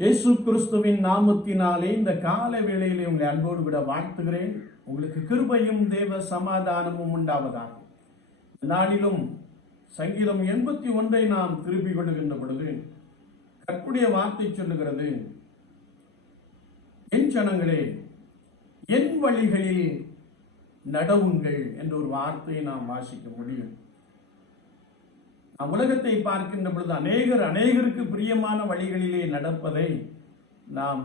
இயேசு கிறிஸ்துவின் நாமத்தினாலே இந்த கால வேளையிலே உங்களை அன்போடு விட வாழ்த்துகிறேன். உங்களுக்கு கிருபையும் தேவ சமாதானமும் உண்டாவதாக. நாளிலும் சங்கீதம் எண்பத்தி ஒன்றை நாம் திருப்பிக் கொள்ளுகின்ற பொழுது கற்புடைய வார்த்தை சொல்லுகிறது. என் ஜனங்களே என் வழிகளில் நடவுங்கள் என்ற ஒரு வார்த்தையை நாம் வாசிக்க முடியும். நாம் உலகத்தை பார்க்கின்ற பொழுது அநேகர் அநேகருக்கு பிரியமான வழிகளிலே நடப்பதை நாம்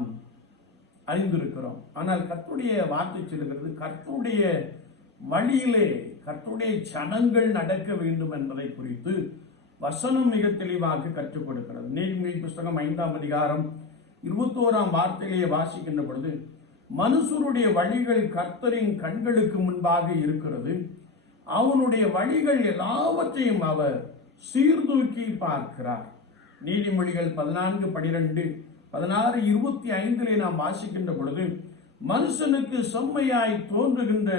அறிந்திருக்கிறோம். ஆனால் கர்த்தருடைய வார்த்தை சொல்லுகிறது கர்த்தருடைய வழியிலே கர்த்தருடைய சனங்கள் நடக்க வேண்டும் என்பதை குறித்து வசனம் மிக தெளிவாக கற்றுக் கொடுக்கிறது. நீதிமொழி புஸ்தகம் ஐந்தாம் அதிகாரம் இருபத்தோராம் வார்த்தையிலே வாசிக்கின்ற பொழுது மனுஷருடைய வழிகள் கர்த்தரின் கண்களுக்கு முன்பாக இருக்கிறது. அவனுடைய வழிகள் எல்லாவற்றையும் அவர் சீர்தூக்கி பார்க்கிறார். நீதிமொழிகள் பதினான்கு பனிரெண்டு பதினாறு இருபத்தி ஐந்திலே நாம் வாசிக்கின்ற பொழுது மனுஷனுக்கு செம்மையாய் தோன்றுகின்ற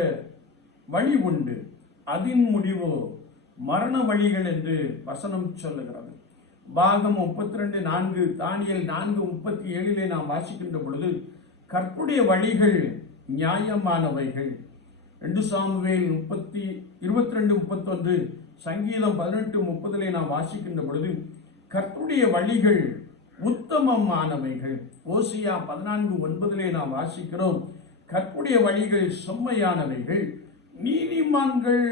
வழி உண்டு. அதன் முடிவோ மரண வழிகள் என்று வசனம் சொல்லுகிறது. பாகம் முப்பத்தி ரெண்டு நான்கு தானியல் நான்கு முப்பத்தி ஏழிலே நாம் வாசிக்கின்ற பொழுது கற்புடைய வழிகள் நியாயமானவைகள். ரெண்டு சாமுவேல் முப்பத்தி இருபத்தி ரெண்டு முப்பத்தொன்று சங்கீதம் பதினெட்டு முப்பதிலே நாம் வாசிக்கின்ற பொழுது கர்த்துடைய வழிகள் உத்தமமானவைகள். ஓசியா பதினான்கு ஒன்பதிலே நாம் வாசிக்கிறோம் கற்புடைய வழிகள் செம்மையானவைகள் நீதிமான்கள்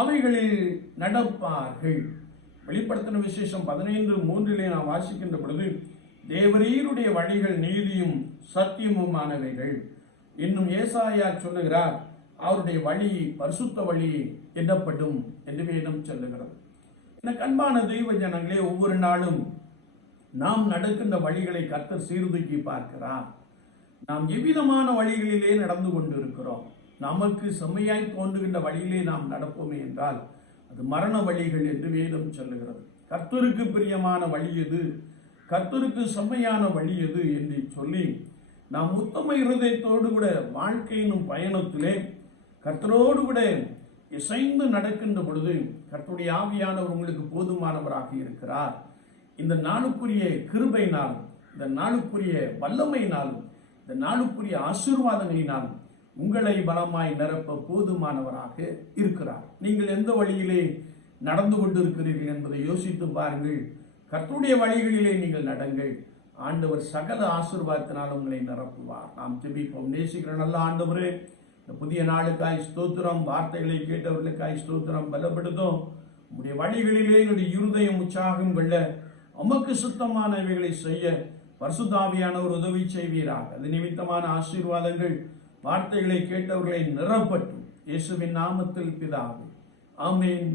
அவைகளில் நடப்பார்கள். வெளிப்படுத்தின விசேஷம் பதினைந்து மூன்றிலே நாம் வாசிக்கின்ற பொழுது தேவரீருடைய வழிகள் நீதியும் சத்தியமுமானவைகள். இன்னும் ஏசாயா சொல்லுகிறார் அவருடைய வழி பரிசுத்த வழி என்னப்படும் என்று வேதம் சொல்லுகிறது. எனக்கு அன்பான தெய்வ ஜனங்களே ஒவ்வொரு நாளும் நாம் நடக்கின்ற வழிகளை கர்த்தர் சீர்தூக்கி பார்க்கிறார். நாம் எவ்விதமான வழிகளிலே நடந்து கொண்டிருக்கிறோம்? நமக்கு செம்மையாய் தோன்றுகின்ற வழியிலே நாம் நடப்போமே என்றால் அது மரண வழிகள் என்று வேதம் சொல்லுகிறது. கர்த்தருக்கு பிரியமான வழி எது? கர்த்தருக்கு செம்மையான வழி எது? என்று சொல்லி நாம் உத்தம இருதயத்தோடு கூட வாழ்க்கையினும் பயணத்திலே கர்த்தரோடு கூட இசைந்து நடக்கின்ற பொழுது கர்த்தருடைய ஆவியானவர் உங்களுக்கு போதுமானவராக இருக்கிறார். இந்த நாளுக்குரிய கிருபையினாலும் இந்த நாளுக்குரிய வல்லமையினாலும் இந்த நாளுக்குரிய ஆசீர்வாதங்களினாலும் உங்களை பலமாய் நிரப்ப போதுமானவராக இருக்கிறார். நீங்கள் எந்த வழியிலே நடந்து கொண்டிருக்கிறீர்கள் என்பதை யோசித்து பாருங்கள். கர்த்தருடைய வழிகளிலே நீங்கள் நடங்கள். ஆண்டவர் சகல ஆசீர்வாதத்தினால் உங்களை நிரப்புவார். நாம் ஜெபிப்போம். நேசிக்கிற நல்ல ஆண்டவரே புதிய நாளுக்காய் ஸ்தோத்திரம் வார்த்தைகளை கேட்டவர்களுக்காய் ஸ்தோத்திரம் பலப்படுத்தும். உங்களுடைய வழிகளிலே என்னுடைய இருதயம் உற்சாகம் கொள்ள உமக்கு சுத்தமானவைகளை செய்ய பரிசுத்தாவியானவர் உதவி செய்வீராக. அது நிமித்தமான ஆசீர்வாதங்கள் வார்த்தைகளை கேட்டவர்களை நிரப்பட்டும். இயேசுவின் நாமத்தில் பிதாவே. ஆமேன்.